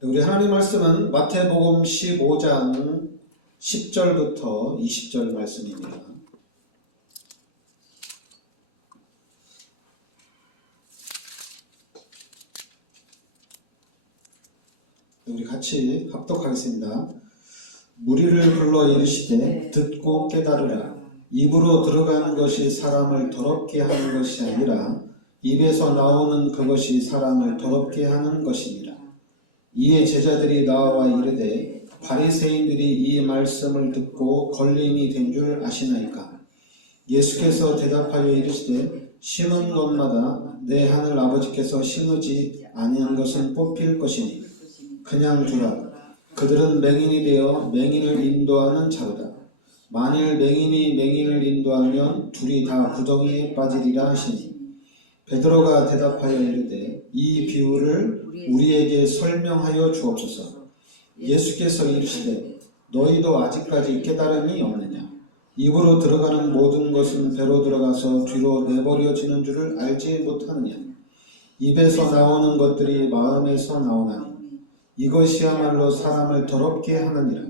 우리 하나님 말씀은 마태복음 15장 10절부터 20절 말씀입니다. 우리 같이 합독하겠습니다. 무리를 불러 이르시되 듣고 깨달으라. 입으로 들어가는 것이 사람을 더럽게 하는 것이 아니라 입에서 나오는 그것이 사람을 더럽게 하는 것이니라. 이에 제자들이 나와 이르되 바리새인들이 이 말씀을 듣고 걸림이 된 줄 아시나이까? 예수께서 대답하여 이르시되 심은 것마다 내 하늘 아버지께서 심으지 아니한 것은 뽑힐 것이니 그냥 두라. 그들은 맹인이 되어 맹인을 인도하는 자로다. 만일 맹인이 맹인을 인도하면 둘이 다 구덩이에 빠지리라 하시니 베드로가 대답하여 이르되 이 비유를 우리에게 설명하여 주옵소서. 예수께서 이르시되 너희도 아직까지 깨달음이 없느냐? 입으로 들어가는 모든 것은 배로 들어가서 뒤로 내버려지는 줄을 알지 못하느냐? 입에서 나오는 것들이 마음에서 나오나니 이것이야말로 사람을 더럽게 하느니라.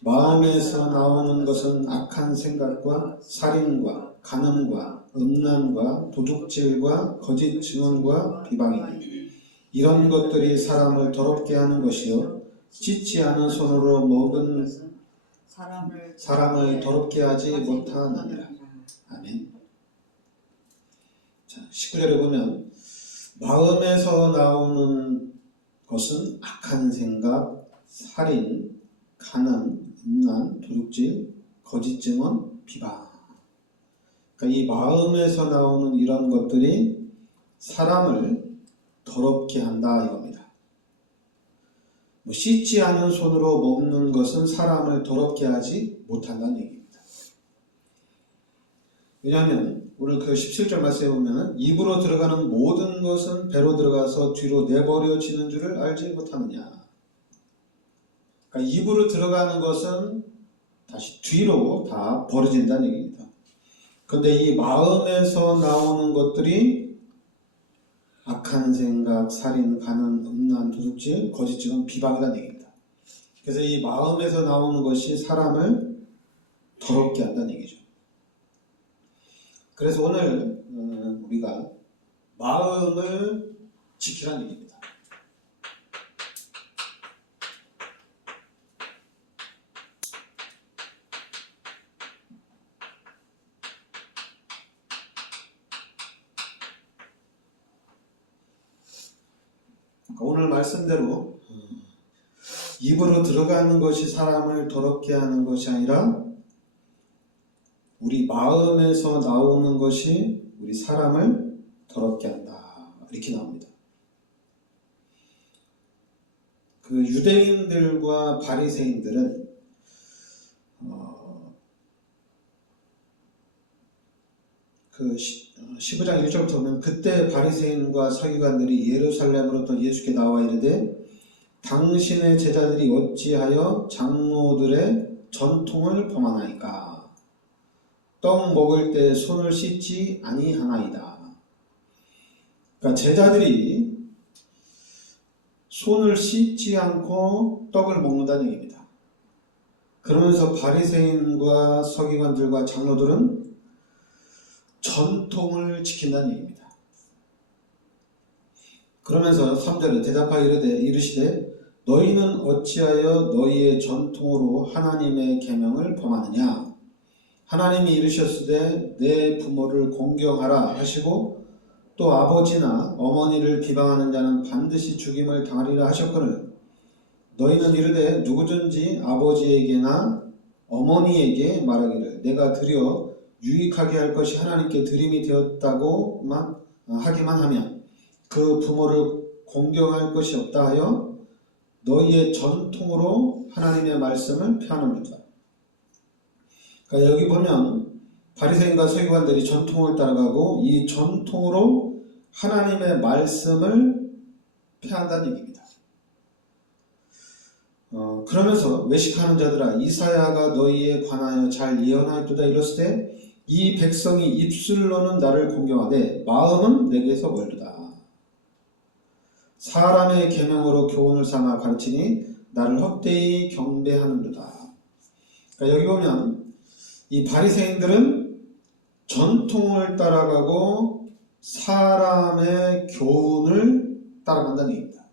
마음에서 나오는 것은 악한 생각과 살인과 간음과 음란과 도둑질과 거짓 증언과 비방이니 이런 것들이 사람을 더럽게 하는 것이요 씻지 않은 손으로 먹은 사람을 더럽게 하지 못하느니라. 아멘. 자, 19절에 보면 마음에서 나오는 것은 악한 생각, 살인, 간음, 음란, 도둑질, 거짓 증언, 비방. 그러니까 이 마음에서 나오는 이런 것들이 사람을 더럽게 한다 이겁니다. 씻지 않은 손으로 먹는 것은 사람을 더럽게 하지 못한다는 얘기입니다. 왜냐하면 오늘 그 17절 말씀에 보면 입으로 들어가는 모든 것은 배로 들어가서 뒤로 내버려지는 줄을 알지 못하느냐. 그러니까 입으로 들어가는 것은 다시 뒤로 다 버려진다는 얘기입니다. 그런데 이 마음에서 나오는 것들이 악한 생각, 살인, 간음, 음란, 도둑질, 거짓 증언, 비방이라는 얘기입니다. 그래서 이 마음에서 나오는 것이 사람을 더럽게 한다는 얘기죠. 그래서 오늘 우리가 마음을 지키라는 얘기입니다. 오늘 말씀대로 입으로 들어가는 것이 사람을 더럽게 하는 것이 아니라 우리 마음에서 나오는 것이 우리 사람을 더럽게 한다. 이렇게 나옵니다. 그 유대인들과 바리새인들은 그 15장 1절부터 보면 그때 바리새인과 서기관들이 예루살렘으로부터 예수께 나와 이르되 당신의 제자들이 어찌하여 장로들의 전통을 범하나이까? 떡 먹을 때 손을 씻지 아니하나이다. 그러니까 제자들이 손을 씻지 않고 떡을 먹는다는 얘기입니다. 그러면서 바리새인과 서기관들과 장로들은 전통을 지킨다는 얘기입니다. 그러면서 3절에 대답하여 이르시되 너희는 어찌하여 너희의 전통으로 하나님의 계명을 범하느냐? 하나님이 이르셨으되 내 부모를 공경하라 하시고 또 아버지나 어머니를 비방하는 자는 반드시 죽임을 당하리라 하셨거늘 너희는 이르되 누구든지 아버지에게나 어머니에게 말하기를 내가 드려 유익하게 할 것이 하나님께 드림이 되었다고만 하기만 하면 그 부모를 공경할 것이 없다 하여 너희의 전통으로 하나님의 말씀을 폐하느니라. 그러니까 여기 보면 바리새인과 서기관들이 전통을 따라가고 이 전통으로 하나님의 말씀을 폐한다는 얘기입니다. 그러면서 외식하는 자들아 이사야가 너희에 관하여 잘 예언하였도다 이르시되 이 백성이 입술로는 나를 공경하되 마음은 내게서 멀도다. 사람의 계명으로 교훈을 삼아 가르치니 나를 헛되이 경배하는도다. 그러니까 여기 보면 이 바리새인들은 전통을 따라가고 사람의 교훈을 따라간다는 얘기입니다.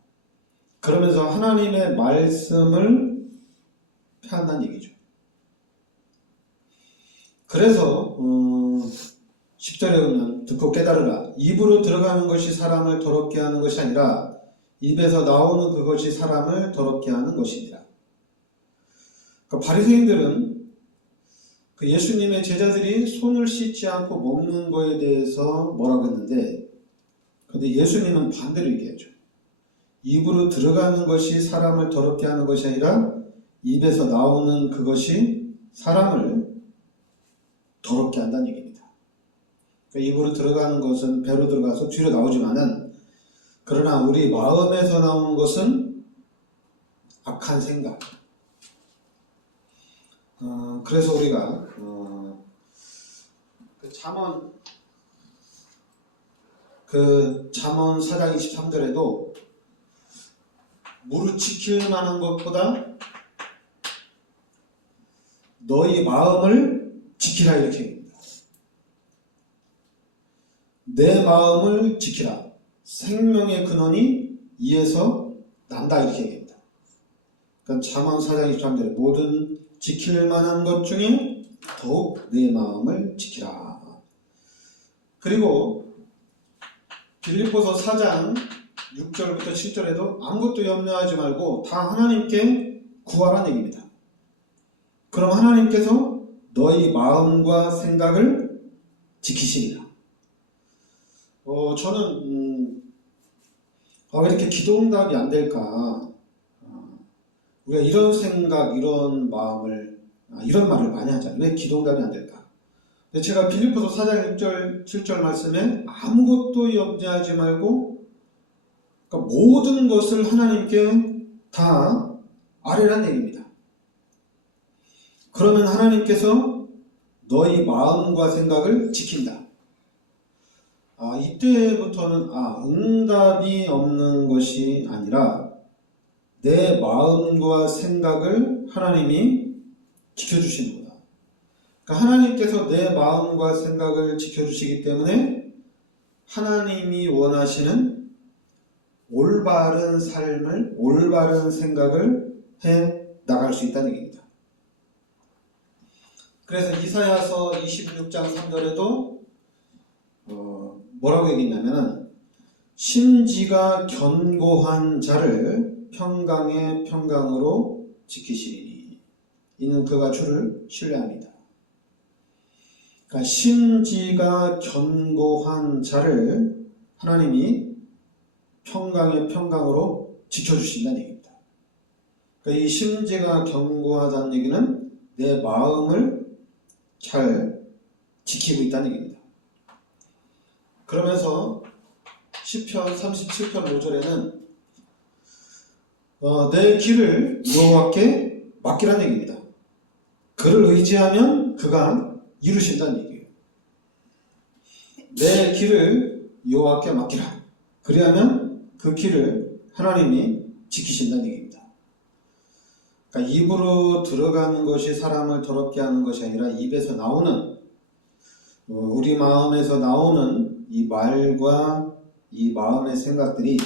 그러면서 하나님의 말씀을 폐한다는 얘기죠. 그래서 10절에 보면 듣고 깨달으라. 입으로 들어가는 것이 사람을 더럽게 하는 것이 아니라 입에서 나오는 그것이 사람을 더럽게 하는 것이니라. 그러니까 바리새인들은 그 예수님의 제자들이 손을 씻지 않고 먹는 거에 대해서 뭐라고 했는데, 근데 예수님은 반대로 얘기하죠. 입으로 들어가는 것이 사람을 더럽게 하는 것이 아니라 입에서 나오는 그것이 사람을 더럽게 한다는 얘기입니다. 그러니까 입으로 들어가는 것은 배로 들어가서 뒤로 나오지만은, 그러나 우리 마음에서 나오는 것은 악한 생각. 그래서 우리가 잠언 4장 23절에도 무릇 지킬 만한 것보다 너희 마음을 지키라 이렇게 얘기합니다. 내 마음을 지키라. 생명의 근원이 이에서 난다 이렇게 얘기합니다. 그러니까 잠언 4장 23절에 모든 지킬 만한 것 중에 더욱 내 마음을 지키라. 그리고 빌립보서 4장 6절부터 7절에도 아무것도 염려하지 말고 다 하나님께 구하라는 얘기입니다. 그럼 하나님께서 너희 마음과 생각을 지키시리라. 저는 왜 이렇게 기도응답이 안 될까? 우리가 이런 생각, 이런 마음을, 이런 말을 많이 하잖아요. 왜 기도응답이 안 될까? 근데 제가 빌립보서 4장 6절, 7절 말씀에 아무것도 염려하지 말고, 그러니까 모든 것을 하나님께 다 아뢰라는 얘기입니다. 그러면 하나님께서 너희 마음과 생각을 지킨다. 이때부터는 응답이 없는 것이 아니라 내 마음과 생각을 하나님이 지켜주시는구나. 그러니까 하나님께서 내 마음과 생각을 지켜주시기 때문에 하나님이 원하시는 올바른 삶을, 올바른 생각을 해 나갈 수 있다는 얘기입니다. 그래서 이사야서 26장 3절에도 뭐라고 얘기했냐면은 심지가 견고한 자를 평강의 평강으로 지키시리니 이는 그가 주를 신뢰합니다. 그러니까 심지가 견고한 자를 하나님이 평강의 평강으로 지켜주신다는 얘기입니다. 그러니까 이 심지가 견고하다는 얘기는 내 마음을 잘 지키고 있다는 얘기입니다. 그러면서 시편 37편 5절에는 내 길을 여호와께 맡기라는 얘기입니다. 그를 의지하면 그가 이루신다는 얘기예요. 내 길을 여호와께 맡기라. 그리하면 그 길을 하나님이 지키신다는 얘기입니다. 그러니까 입으로 들어가는 것이 사람을 더럽게 하는 것이 아니라 입에서 나오는, 우리 마음에서 나오는 이 말과 이 마음의 생각들이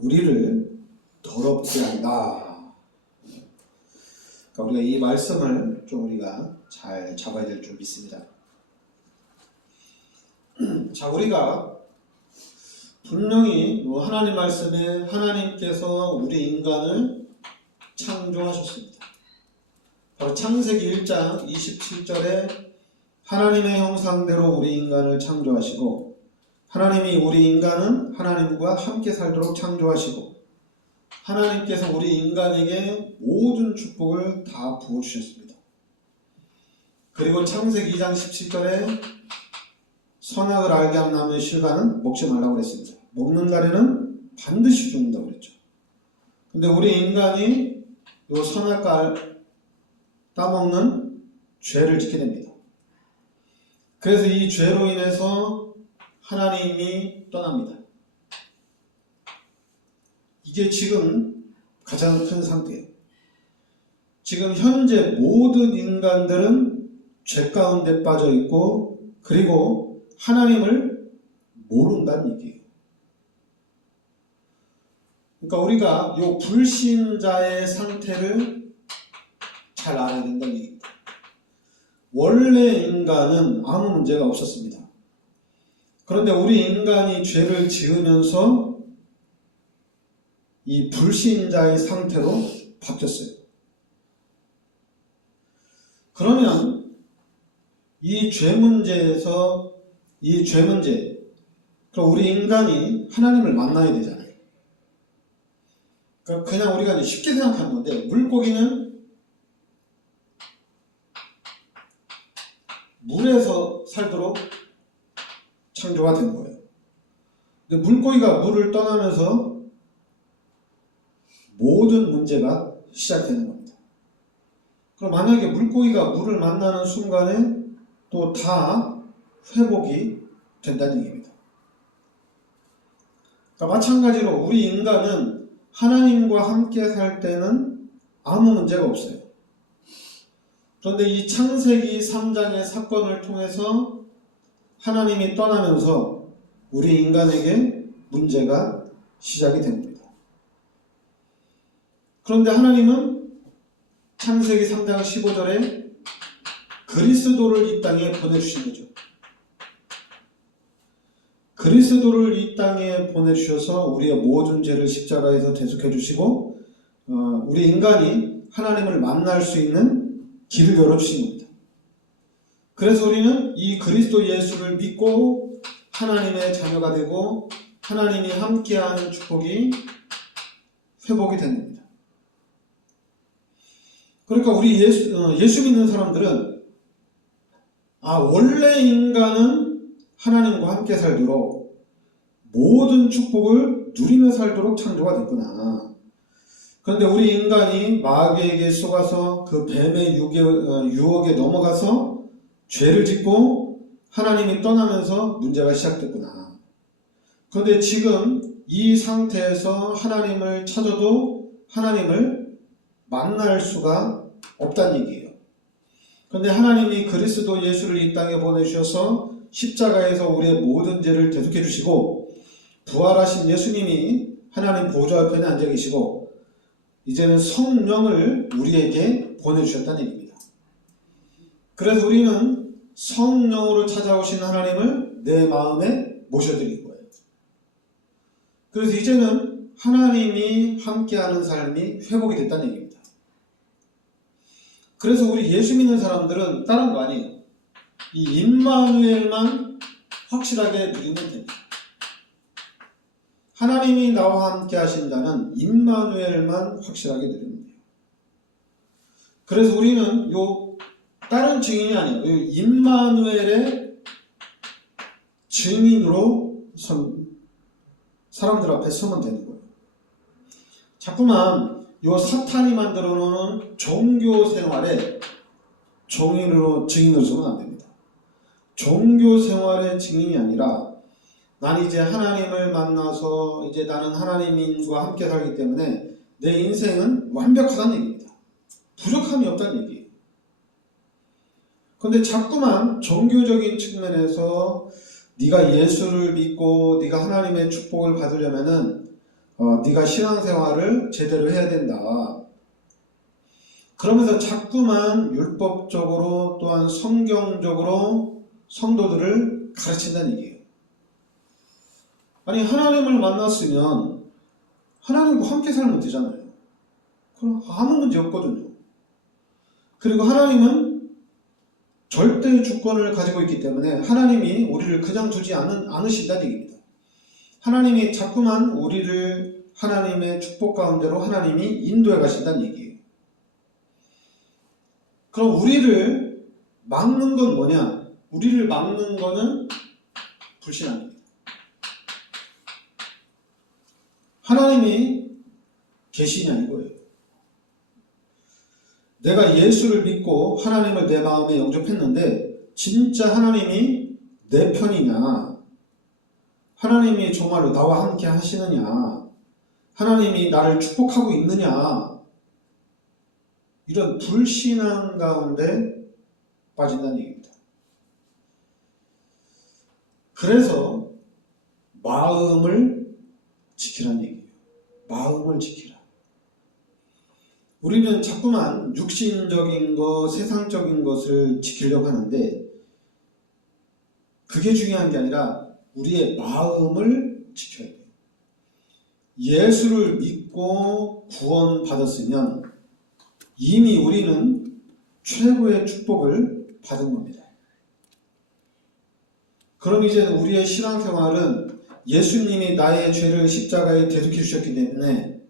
우리를 더럽게 한다. 그러니까 우리가 이 말씀을 좀 우리가 잘 잡아야 될 줄 믿습니다. 자, 우리가 분명히 하나님 말씀에 하나님께서 우리 인간을 창조하셨습니다. 바로 창세기 1장 27절에 하나님의 형상대로 우리 인간을 창조하시고, 하나님이 우리 인간은 하나님과 함께 살도록 창조하시고, 하나님께서 우리 인간에게 모든 축복을 다 부어주셨습니다. 그리고 창세기 2장 17절에 선악을 알게 한 나무의 실과는 먹지 말라고 그랬습니다. 먹는 날에는 반드시 죽는다고 그랬죠. 근데 우리 인간이 이 선악과를 따먹는 죄를 짓게 됩니다. 그래서 이 죄로 인해서 하나님이 떠납니다. 이게 지금 가장 큰 상태예요. 지금 현재 모든 인간들은 죄 가운데 빠져 있고 그리고 하나님을 모른다는 얘기예요. 그러니까 우리가 이 불신자의 상태를 잘 알아야 된다는 얘기입니다. 원래 인간은 아무 문제가 없었습니다. 그런데 우리 인간이 죄를 지으면서 이 불신자의 상태로 바뀌었어요. 그러면 이 죄 문제, 그럼 우리 인간이 하나님을 만나야 되잖아요. 그러니까 그냥 우리가 쉽게 생각하는 건데, 물고기는 물에서 살도록 창조가 된 거예요. 근데 물고기가 물을 떠나면서 모든 문제가 시작되는 겁니다. 그럼 만약에 물고기가 물을 만나는 순간에 또 다 회복이 된다는 얘기입니다. 그러니까 마찬가지로 우리 인간은 하나님과 함께 살 때는 아무 문제가 없어요. 그런데 이 창세기 3장의 사건을 통해서 하나님이 떠나면서 우리 인간에게 문제가 시작이 됩니다. 그런데 하나님은 창세기 3장 15절에 그리스도를 이 땅에 보내주신 거죠. 그리스도를 이 땅에 보내주셔서 우리의 모든 죄를 십자가에서 대속해 주시고 우리 인간이 하나님을 만날 수 있는 길을 열어주신 겁니다. 그래서 우리는 이 그리스도 예수를 믿고 하나님의 자녀가 되고 하나님이 함께하는 축복이 회복이 되는 겁니다. 그러니까 우리 예수 믿는 사람들은 원래 인간은 하나님과 함께 살도록 모든 축복을 누리며 살도록 창조가 됐구나. 그런데 우리 인간이 마귀에게 속아서 그 뱀의 유혹에 넘어가서 죄를 짓고 하나님이 떠나면서 문제가 시작됐구나. 그런데 지금 이 상태에서 하나님을 찾아도 하나님을 만날 수가 없다는 얘기예요. 그런데 하나님이 그리스도 예수를 이 땅에 보내주셔서 십자가에서 우리의 모든 죄를 대속해 주시고 부활하신 예수님이 하나님 보좌 옆에 앉아 계시고 이제는 성령을 우리에게 보내주셨다는 얘기입니다. 그래서 우리는 성령으로 찾아오신 하나님을 내 마음에 모셔드린 거예요. 그래서 이제는 하나님이 함께하는 삶이 회복이 됐다는 얘기입니다. 그래서 우리 예수 믿는 사람들은 다른 거 아니에요. 이 임마누엘만 확실하게 누리면 됩니다. 하나님이 나와 함께 하신다는 임마누엘만 확실하게 누리면 돼요. 그래서 우리는 다른 증인이 아니에요. 임마누엘의 증인으로 사람들 앞에 서면 되는 거예요. 자꾸만 사탄이 만들어 놓은 종교 생활의 증인으로 서면 안 됩니다. 종교 생활의 증인이 아니라 난 이제 하나님을 만나서 이제 나는 하나님과 함께 살기 때문에 내 인생은 완벽하다는 얘기입니다. 부족함이 없다는 얘기예요. 그런데 자꾸만 종교적인 측면에서 네가 예수를 믿고 네가 하나님의 축복을 받으려면은 네가 신앙생활을 제대로 해야 된다. 그러면서 자꾸만 율법적으로 또한 성경적으로 성도들을 가르친다는 얘기예요. 아니 하나님을 만났으면 하나님과 함께 살면 되잖아요. 그럼 아무 문제 없거든요. 그리고 하나님은 절대 주권을 가지고 있기 때문에 하나님이 우리를 그냥 두지 않으신다는 얘기입니다. 하나님이 자꾸만 우리를 하나님의 축복 가운데로 하나님이 인도해 가신다는 얘기예요. 그럼 우리를 막는 건 뭐냐? 우리를 막는 거는 불신앙입니다. 하나님이 계시냐 이거예요. 내가 예수를 믿고 하나님을 내 마음에 영접했는데 진짜 하나님이 내 편이냐? 하나님이 정말로 나와 함께 하시느냐? 하나님이 나를 축복하고 있느냐, 이런 불신앙 가운데 빠진다는 얘기입니다. 그래서 마음을 지키라는 얘기예요. 마음을 지키라. 우리는 자꾸만 육신적인 것, 세상적인 것을 지키려고 하는데 그게 중요한 게 아니라 우리의 마음을 지켜야 돼요. 예수를 믿고 구원받았으면 이미 우리는 최고의 축복을 받은 겁니다. 그럼 이제 우리의 신앙생활은 예수님이 나의 죄를 십자가에 대속해 주셨기 때문에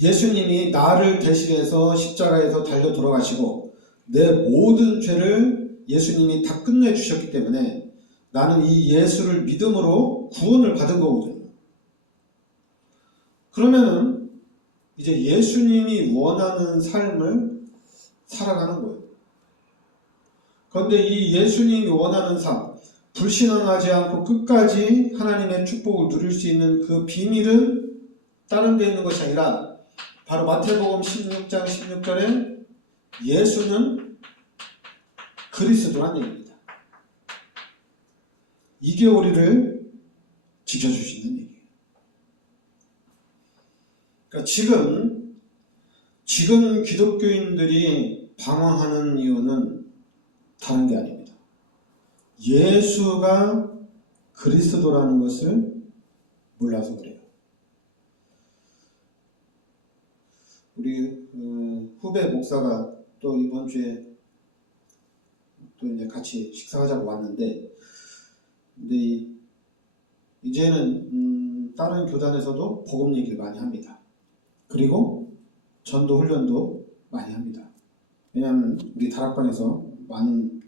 예수님이 나를 대신해서 십자가에서 달려 돌아가시고 내 모든 죄를 예수님이 다 끝내 주셨기 때문에 나는 이 예수를 믿음으로 구원을 받은 거거든요. 그러면은 이제 예수님이 원하는 삶을 살아가는 거예요. 그런데 이 예수님이 원하는 삶, 불신앙하지 않고 끝까지 하나님의 축복을 누릴 수 있는 그 비밀은 다른 데 있는 것이 아니라 바로 마태복음 16장 16절에 예수는 그리스도란 얘기입니다. 이게 우리를 지켜주시는 얘기예요. 그러니까 지금 기독교인들이 방황하는 이유는 다른 게 아닙니다. 예수가 그리스도라는 것을 몰라서 그래요. 우리 후배 목사가 또 이번 주에 또 이제 같이 식사하자고 왔는데, 근데 이제는 다른 교단에서도 복음 얘기를 많이 합니다. 그리고 전도 훈련도 많이 합니다. 왜냐하면 우리 다락방에서 많은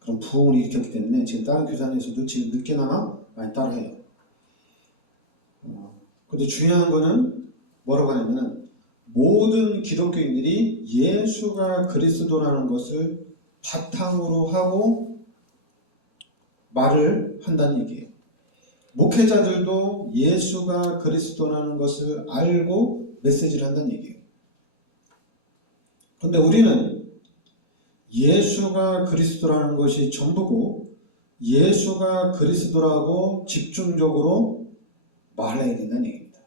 그런 부흥을 일으켰기 때문에 지금 다른 교단에서도 지금 늦게나마 많이 따라해요. 근데 중요한 거는 뭐라고 하냐면은 모든 기독교인들이 예수가 그리스도라는 것을 바탕으로 하고 말을 한다는 얘기예요. 목회자들도 예수가 그리스도라는 것을 알고 메시지를 한다는 얘기예요. 그런데 우리는 예수가 그리스도라는 것이 전부고 예수가 그리스도라고 집중적으로 말해야 된다는 얘기입니다.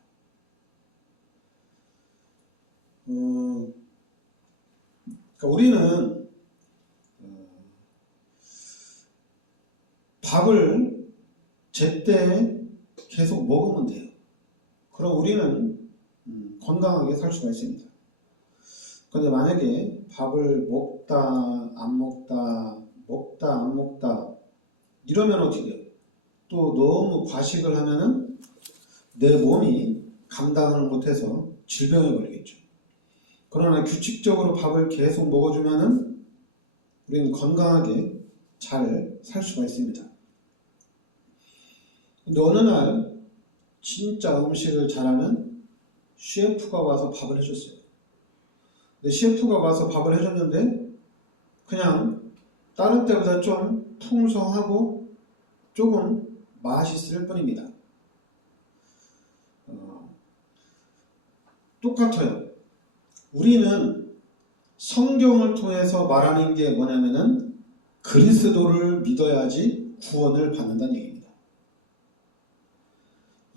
그러니까 우리는 밥을 제때 계속 먹으면 돼요. 그럼 우리는 건강하게 살 수가 있습니다. 그런데 만약에 밥을 먹다 안 먹다 이러면 어떻게 돼요? 또 너무 과식을 하면은 내 몸이 감당을 못해서 질병에 걸리겠죠. 그러나 규칙적으로 밥을 계속 먹어주면은 우리는 건강하게 잘 살 수가 있습니다. 근데 어느 날 진짜 음식을 잘하는 셰프가 와서 밥을 해줬어요. 근데 셰프가 와서 밥을 해줬는데 그냥 다른 때보다 좀 풍성하고 조금 맛있을 뿐입니다. 똑같아요. 우리는 성경을 통해서 말하는 게 뭐냐면은 그리스도를 믿어야지 구원을 받는다는 얘기입니다.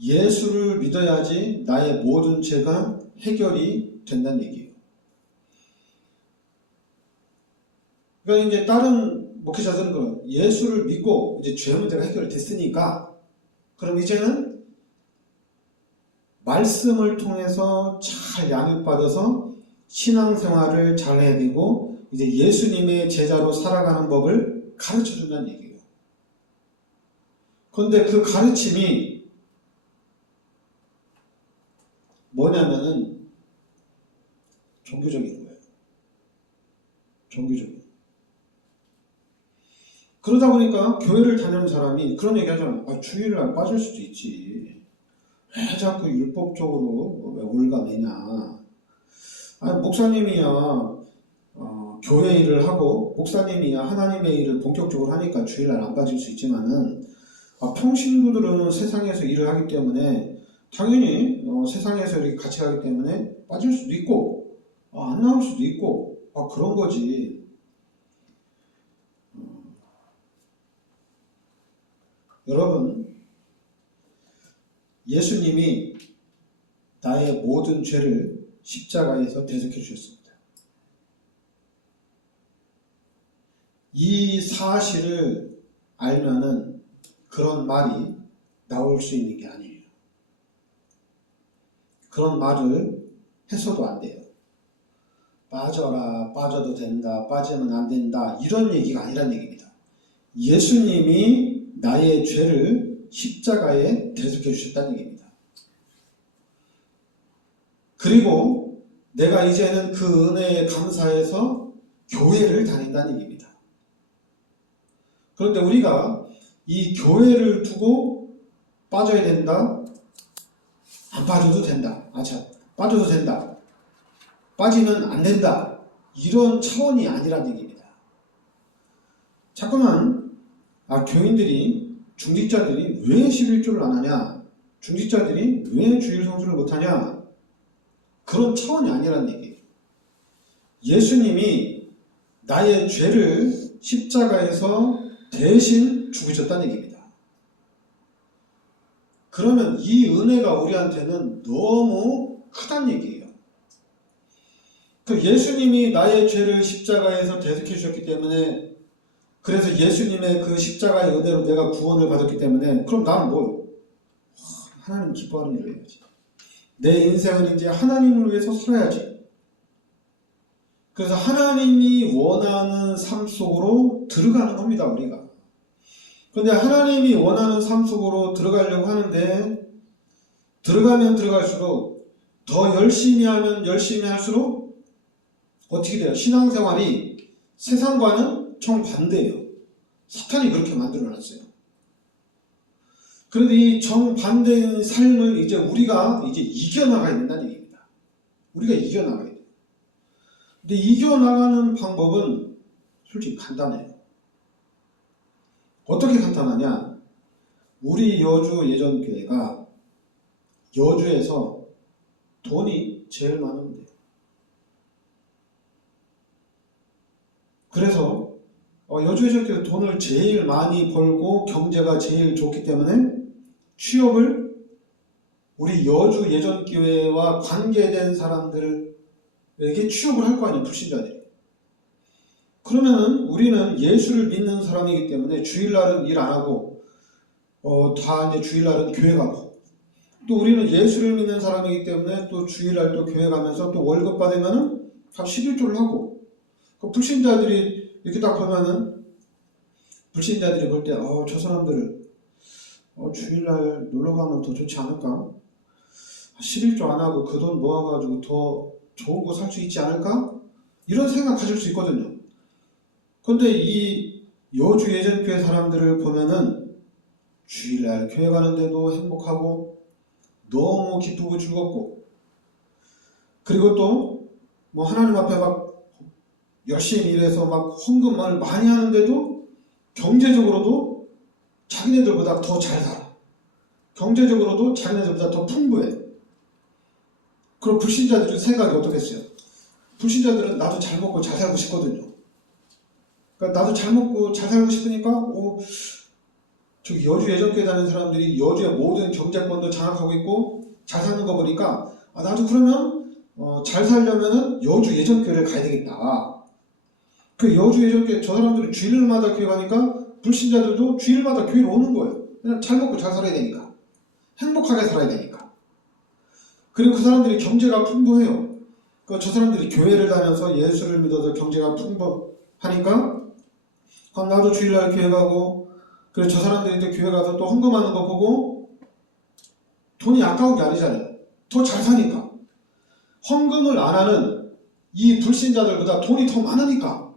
예수를 믿어야지 나의 모든 죄가 해결이 된다는 얘기예요. 그러니까 이제 다른 목회자들은 그런 예수를 믿고 이제 죄 문제가 해결됐으니까 그럼 이제는 말씀을 통해서 잘 양육받아서 신앙생활을 잘 해야 되고 이제 예수님의 제자로 살아가는 법을 가르쳐준다는 얘기예요. 그런데 그 가르침이 뭐냐면은 종교적인 거예요. 종교적인. 그러다 보니까 교회를 다니는 사람이 그런 얘기 하잖아. 주일날 빠질 수도 있지. 왜 자꾸 율법적으로 왜 올가매냐. 목사님이야 교회 일을 하고 목사님이야 하나님의 일을 본격적으로 하니까 주일날 안 빠질 수 있지만은 평신도들은 세상에서 일을 하기 때문에 당연히 세상에서 이렇게 같이 가기 때문에 빠질 수도 있고 안 나올 수도 있고 그런 거지. 여러분, 예수님이 나의 모든 죄를 십자가에서 대속해 주셨습니다. 이 사실을 알면은 그런 말이 나올 수 있는 게 아니에요. 그런 말을 해서도 안 돼요. 빠져라, 빠져도 된다, 빠지면 안 된다, 이런 얘기가 아니란 얘기입니다. 예수님이 나의 죄를 십자가에 대속해 주셨다는 얘기입니다. 그리고 내가 이제는 그 은혜에 감사해서 교회를 다닌다는 얘기입니다. 그런데 우리가 이 교회를 두고 빠져야 된다, 안 빠져도 된다, 빠져도 된다, 빠지면 안 된다, 이런 차원이 아니란 얘기입니다. 자꾸만 교인들이, 중직자들이 왜 11조를 안 하냐, 중직자들이 왜 주일 성수를 못하냐, 그런 차원이 아니란 얘기예요. 예수님이 나의 죄를 십자가에서 대신 죽으셨다는 얘기입니다. 그러면 이 은혜가 우리한테는 너무 크다는 얘기예요. 그 예수님이 나의 죄를 십자가에서 대속해 주셨기 때문에, 그래서 예수님의 그 십자가의 은혜로 내가 구원을 받았기 때문에, 그럼 나는 뭐요? 하나님 기뻐하는 일을 해야지. 내 인생은 이제 하나님을 위해서 살아야지. 그래서 하나님이 원하는 삶 속으로 들어가는 겁니다, 우리가. 그런데 하나님이 원하는 삶 속으로 들어가려고 하는데, 들어가면 들어갈수록, 더 열심히 하면 열심히 할수록 어떻게 돼요? 신앙생활이 세상과는 정반대예요. 사탄이 그렇게 만들어놨어요. 그런데 이 정반대인 삶을 이제 우리가 이겨나가야 된다는 얘기입니다. 우리가 이겨나가야 돼요. 근데 이겨나가는 방법은 솔직히 간단해요. 어떻게 간단하냐? 우리 여주 예전교회가 여주에서 돈이 제일 많은데, 그래서 여주 예전교회 돈을 제일 많이 벌고 경제가 제일 좋기 때문에 취업을 우리 여주 예전교회와 관계된 사람들에게 취업을 할 거 아니에요, 불신자들이. 그러면은 우리는 예수를 믿는 사람이기 때문에 주일날은 일 안 하고 다 이제 주일날은 교회 가고, 또 우리는 예수를 믿는 사람이기 때문에 또 주일날 또 교회 가면서 또 월급 받으면은 다 11조를 하고, 그 불신자들이 이렇게 딱 보면은 불신자들이 볼 때 저 사람들을 주일날 놀러 가면 더 좋지 않을까? 11조 안 하고 그 돈 모아가지고 더 좋은 거 살 수 있지 않을까? 이런 생각 가질 수 있거든요. 근데 이 여주 예전교회 사람들을 보면은 주일날 교회 가는데도 행복하고 너무 기쁘고 즐겁고, 그리고 또 뭐 하나님 앞에 막 열심히 일해서 막 헌금을 많이 하는데도 경제적으로도 자기네들보다 더 잘 살아. 경제적으로도 자기네들보다 더 풍부해. 그럼 불신자들의 생각이 어떻겠어요? 불신자들은 나도 잘 먹고 잘 살고 싶거든요. 그러니까 나도 잘 먹고 잘 살고 싶으니까 저기 여주 예전교회 다니는 사람들이 여주의 모든 경제권도 장악하고 있고 잘 사는 거 보니까 나도 그러면 잘 살려면은 여주 예전교회를 가야 되겠다. 그 여주 예전교회, 저 사람들이 주일마다 교회 가니까 불신자들도 주일마다 교회로 오는 거예요. 그냥 잘 먹고 잘 살아야 되니까, 행복하게 살아야 되니까. 그리고 그 사람들이 경제가 풍부해요. 저 사람들이 교회를 다녀서 예수를 믿어서 경제가 풍부하니까 그럼 나도 주일날 교회 가고, 그리고 저 사람들이 이제 교회 가서 또 헌금하는 거 보고 돈이 아까운 게 아니잖아요. 더 잘 사니까. 헌금을 안 하는 이 불신자들보다 돈이 더 많으니까.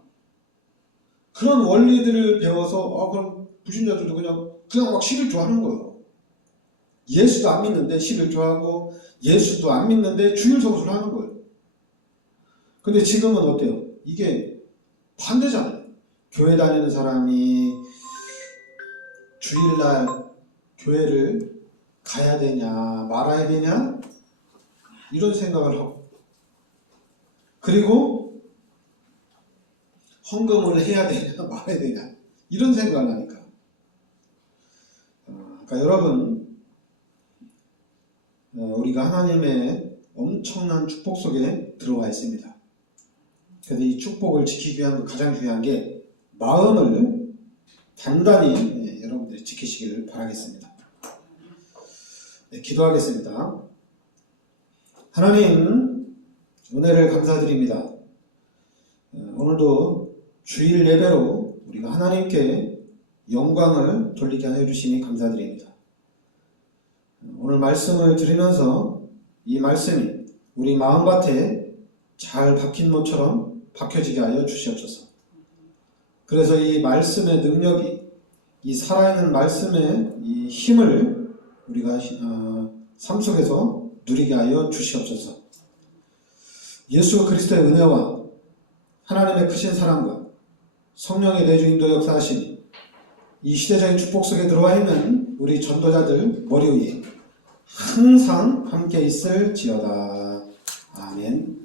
그런 원리들을 배워서 그럼 불신자들도 그냥 막 11조 하는 거예요. 예수도 안 믿는데 11조 하고, 예수도 안 믿는데 주일 성수를 하는 거예요. 근데 지금은 어때요? 이게 반대잖아요. 교회 다니는 사람이 주일날 교회를 가야 되냐 말아야 되냐 이런 생각을 하고, 그리고 헌금을 해야 되냐 말아야 되냐 이런 생각을 하니까. 그러니까 여러분, 우리가 하나님의 엄청난 축복 속에 들어와 있습니다. 그래서 이 축복을 지키기 위한 가장 중요한 게 마음을 단단히 여러분들이 지키시기를 바라겠습니다. 네, 기도하겠습니다. 하나님, 은혜를 감사드립니다. 오늘도 주일 예배로 우리가 하나님께 영광을 돌리게 하여 주시니 감사드립니다. 오늘 말씀을 들으면서 이 말씀이 우리 마음밭에 잘 박힌 못처럼 박혀지게 하여 주시옵소서. 그래서 이 말씀의 능력이, 이 살아있는 말씀의 이 힘을 우리가 삶 속에서 누리게 하여 주시옵소서. 예수 그리스도의 은혜와 하나님의 크신 사랑과 성령의 내주인도 역사하시니 이 시대적인 축복 속에 들어와 있는 우리 전도자들 머리 위에 항상 함께 있을지어다. 아멘.